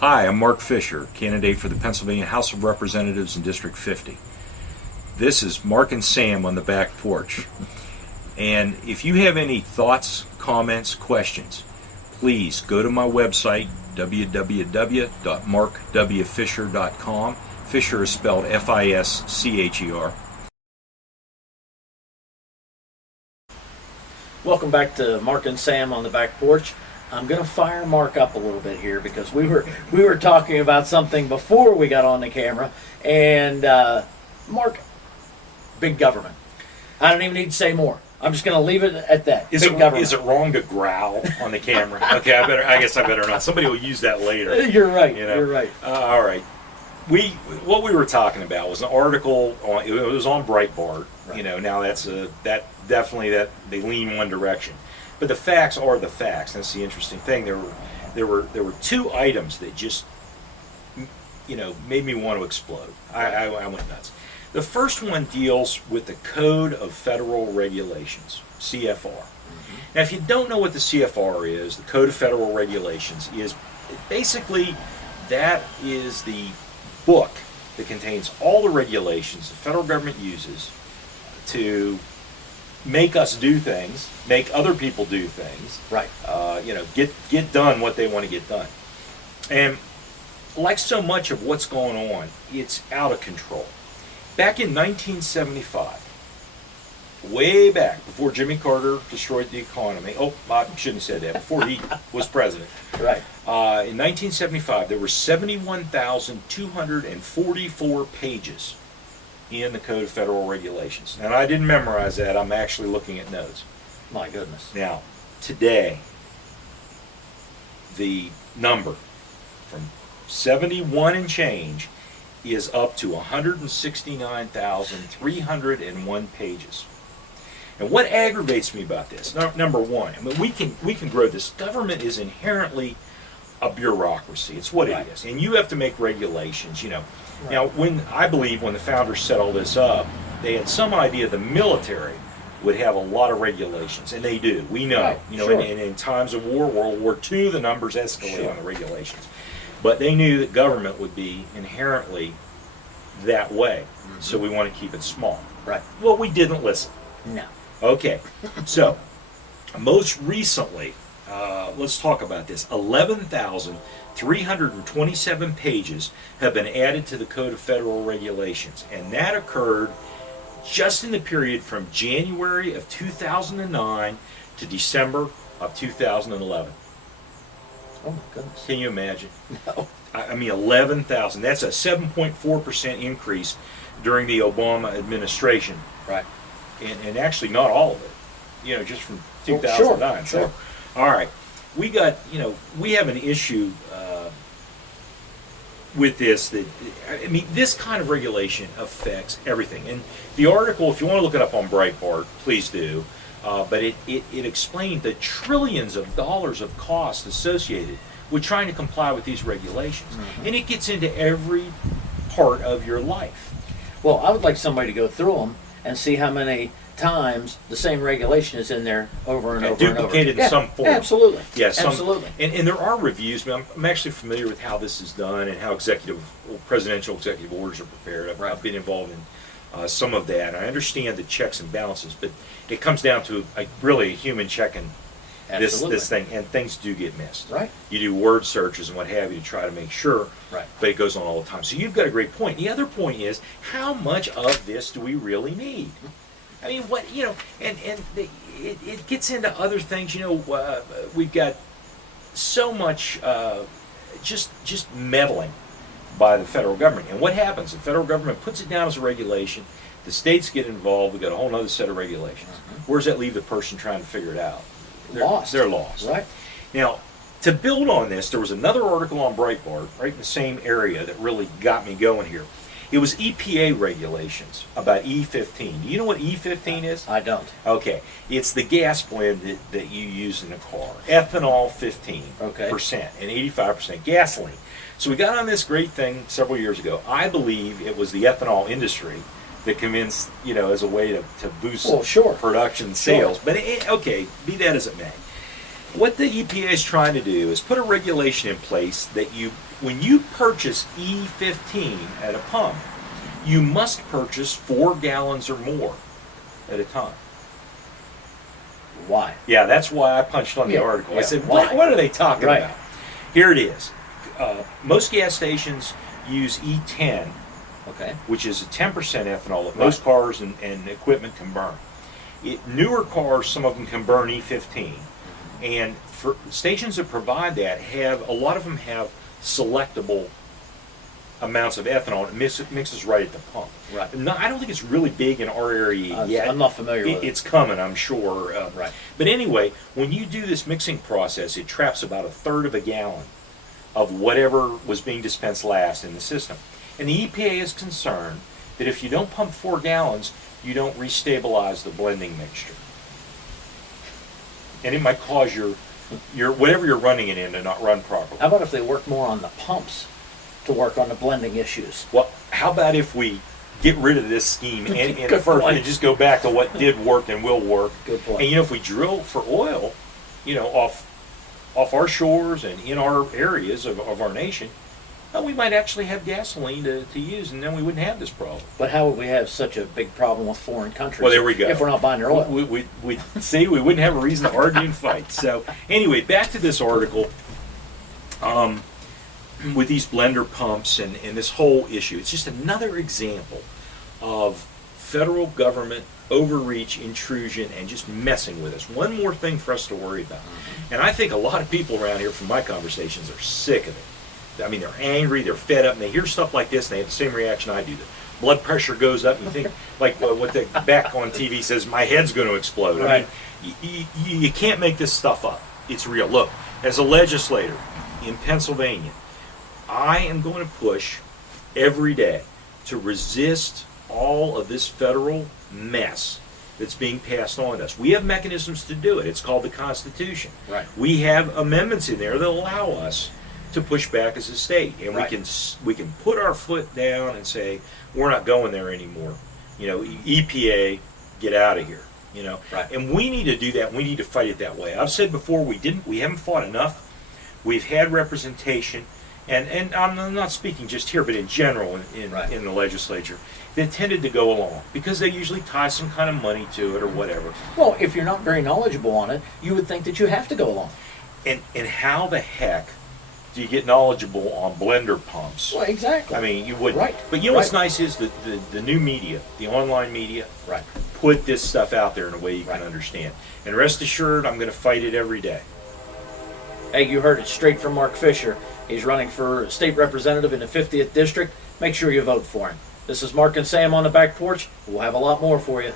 Hi, I'm Mark Fischer, candidate for the Pennsylvania House of Representatives in District 50. This is Mark and Sam on the back porch. And if you have any thoughts, comments, questions, please go to my website, www.markwfischer.com. Fischer is spelled F-I-S-C-H-E-R. Welcome back to Mark and Sam on the back porch. I'm going to fire Mark up a little bit here because we were talking about something before we got on the camera, and Mark, big government. I don't even need to say more. I'm just going to leave it at that. Is it wrong to growl on the camera? Okay, I guess I better not. Somebody will use that later. You're right. You know? You're right. All right. What we were talking about was an article on, it was on Breitbart. Right. You know, now that they lean one direction, but the facts are the facts. That's the interesting thing. There were two items that just, you know, made me want to explode. I went nuts. The first one deals with the Code of Federal Regulations, CFR. Mm-hmm. Now, if you don't know what the CFR is, the Code of Federal Regulations is basically, that is the book that contains all the regulations the federal government uses to make us do things, make other people do things. Right. You know, get done what they want to get done. And like so much of what's going on, it's out of control. Back in 1975, way back before Jimmy Carter destroyed the economy. Oh, I shouldn't have said that. Before he was president. Right. In 1975, there were 71,244 pages in the Code of Federal Regulations. And I didn't memorize that. I'm actually looking at notes. My goodness. Now, today, the number from 71 and change is up to 169,301 pages. And what aggravates me about this, number one, I mean, we can grow this. Government is inherently a bureaucracy. It's what it is. And you have to make regulations, you know. Right. Now, I believe when the founders set all this up, they had some idea the military would have a lot of regulations, and they do. We know, right. You know, Sure. in times of war, World War II, the numbers escalate on the regulations. But they knew that government would be inherently that way, so we want to keep it small. Right. Well, we didn't listen. No. Okay, so most recently, let's talk about this. 11,327 pages have been added to the Code of Federal Regulations, and that occurred just in the period from January of 2009 to December of 2011. Oh my goodness. Can you imagine? No. I mean, 11,000. That's a 7.4% increase during the Obama administration. Right. And actually not all of it, you know, just from 2009. Sure. So, all right, we got, you know, we have an issue with this that, I mean, this kind of regulation affects everything. And the article, if you want to look it up on Breitbart, please do. But it explained the trillions of dollars of costs associated with trying to comply with these regulations. Mm-hmm. And it gets into every part of your life. Well, I would like somebody to go through them and see how many times the same regulation is in there over and over and over. Duplicated in some form. Absolutely. Yeah, absolutely. And there are reviews, but I'm actually familiar with how this is done and how presidential executive orders are prepared. I've been involved in some of that. I understand the checks and balances, but it comes down to really a human checking this thing, and things do get missed. Right. You do word searches and what have you to try to make sure, right. But it goes on all the time. So you've got a great point. The other point is, how much of this do we really need? I mean, what, you know, and it gets into other things. You know, we've got so much just meddling by the federal government. And what happens? The federal government puts it down as a regulation. The states get involved. We've got a whole other set of regulations. Mm-hmm. Where does that leave the person trying to figure it out? They're lost. Right. Now, to build on this, there was another article on Breitbart, right in the same area, that really got me going here. It was EPA regulations about E15. Do you know what E15 is? I don't. Okay. It's the gas blend that you use in a car. Ethanol 15% and 85% gasoline. So we got on this great thing several years ago. I believe it was the ethanol industry that convinced, you know, as a way to boost production sales. But okay, be that as it may. what the EPA is trying to do is put a regulation in place that when you purchase E15 at a pump, you must purchase 4 gallons or more at a time. Why? Yeah, that's why I punched on the article. I said, why? what are they talking Right. about? Here it is. Most gas stations use E10, Okay. which is a 10% ethanol that most cars and equipment can burn. Newer cars, some of them can burn E15. And for stations that provide that, a lot of them have selectable amounts of ethanol. It mixes right at the pump. Right. No, I don't think it's really big in our area yet. I'm not familiar with it. It's coming, I'm sure. Right. But anyway, when you do this mixing process, it traps about 1/3 of a gallon of whatever was being dispensed last in the system. And the EPA is concerned that if you don't pump 4 gallons, you don't restabilize the blending mixture. And it might cause your whatever you're running it in to not run properly. How about if they work more on the pumps to work on the blending issues? Well, how about if we get rid of this scheme and Good first point. and just go back to what did work and will work? Good point. And if we drill for oil, off our shores and in our areas of our nation, we might actually have gasoline to use, and then we wouldn't have this problem. But how would we have such a big problem with foreign countries? Well, there we go. If we're not buying their oil. We see, we wouldn't have a reason to argue and fight. So anyway, back to this article. With these blender pumps and this whole issue, it's just another example of federal government overreach, intrusion, and just messing with us. One more thing for us to worry about. And I think a lot of people around here from my conversations are sick of it. I mean, they're angry, they're fed up, and they hear stuff like this, and they have the same reaction I do. The blood pressure goes up, and you think, like what the back on TV says, my head's going to explode. Right. I mean, you can't make this stuff up. It's real. Look, as a legislator in Pennsylvania, I am going to push every day to resist all of this federal mess that's being passed on to us. We have mechanisms to do it. It's called the Constitution. Right. We have amendments in there that allow us to push back as a state, and Right. we can put our foot down and say we're not going there anymore. EPA, get out of here. Right. And we need to do that. We need to fight it that way. I've said before, we haven't fought enough. We've had representation, and I'm not speaking just here, but in general in the legislature, that tended to go along because they usually tie some kind of money to it or whatever. Well, if you're not very knowledgeable on it, you would think that you have to go along. And how the heck do you get knowledgeable on blender pumps? Well, exactly. I mean, you wouldn't. Right. But what's nice is that the new media, the online media, Right. put this stuff out there in a way you Right. can understand. And rest assured, I'm going to fight it every day. Hey, you heard it straight from Mark Fischer. He's running for state representative in the 50th district. Make sure you vote for him. This is Mark and Sam on the back porch. We'll have a lot more for you.